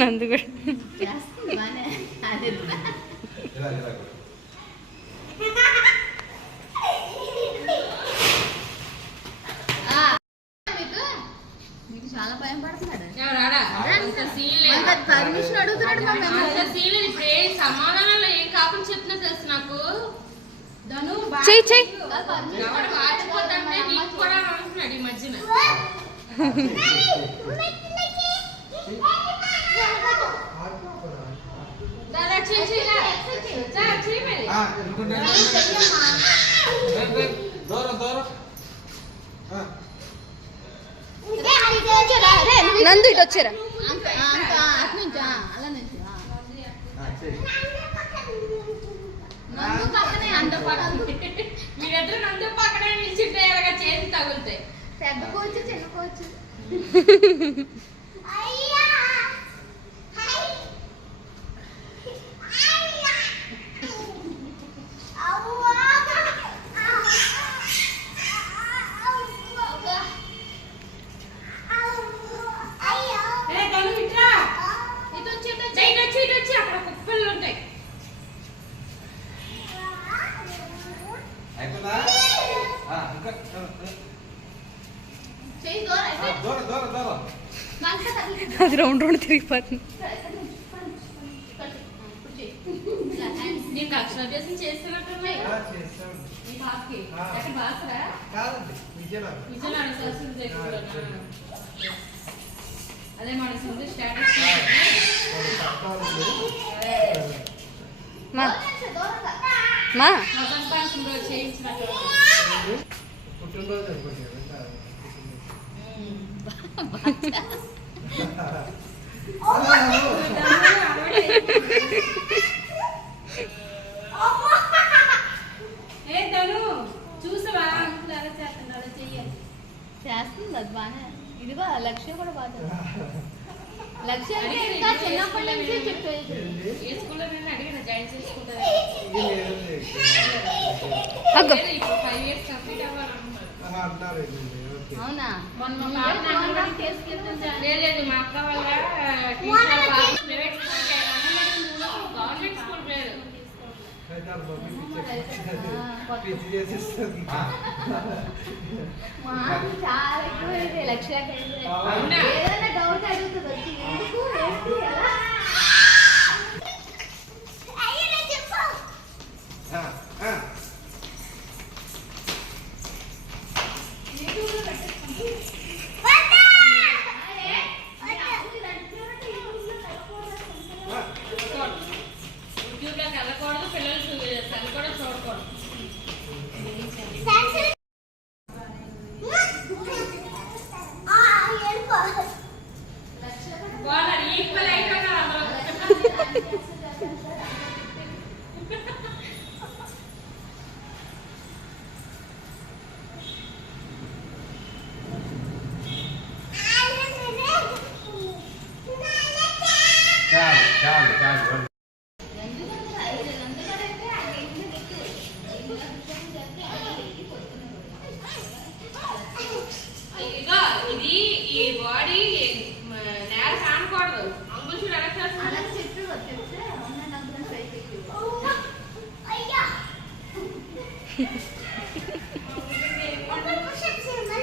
నందు కూడా మీకు చాలా భయం పడుతున్నాడు. పర్మిషన్ అడుగుతున్నాడు. సమాధానంలో ఏం కాకుండా చెప్తున్నా తెలుసు నాకు. వాచిపోద్దంటే నీకు కూడా అంటున్నాడు ఈ మధ్యన. నందు ఇటు వచ్చారా? మీరిద్దరు నందు పక్కనే నిల్చుంటే ఎలాగ చేసి తగులుతాయి. పెద్దకోవచ్చు చిన్నకోవచ్చు. అక్కడ కుప్పలు ఉంటాయి. అది రౌండ్ రౌండ్ తిరిగిపోతుంది. నీకు అక్షరాభ్యాసం చేస్తున్నట్టున్నాయి. విజయనాడ సరస్వతి దగ్గర అదే మన సొంత స్టాటస్ చేయించినట్టు. చూసావా చేస్తుంది అది బాగా. ఇదిగో లక్ష్య కూడా బాగా. లక్ష్య ఇంకా చిన్నప్పటి నుంచి చెప్పేది. ఏ స్కూల్లో నేను అడిగిన జాయిన్ చేసుకుంటాను. 5 years కంప్లీట్ అవ్వాలన్నారు. అవునా? లేదు మా అక్క వల్ల ప్రైవేట్ గవర్నమెంట్ స్కూల్ లేదు. చాలా ఎక్కువ లక్ష్య ఏదైనా డౌట్ అడుగుతుంది వచ్చి ఎందుకు ఎలా యూట్యూబ్లోకి వెళ్ళకూడదు. పిల్లలు తల్లి కూడా చూడకూడదు. బాగున్నారు. ఈక్వల్ అయిపోయినా ఇది ఈ బాడీ నేల కానకూడదు. అంకుల్ చూడు ఎలా చేస్తున్నారు. చెప్తే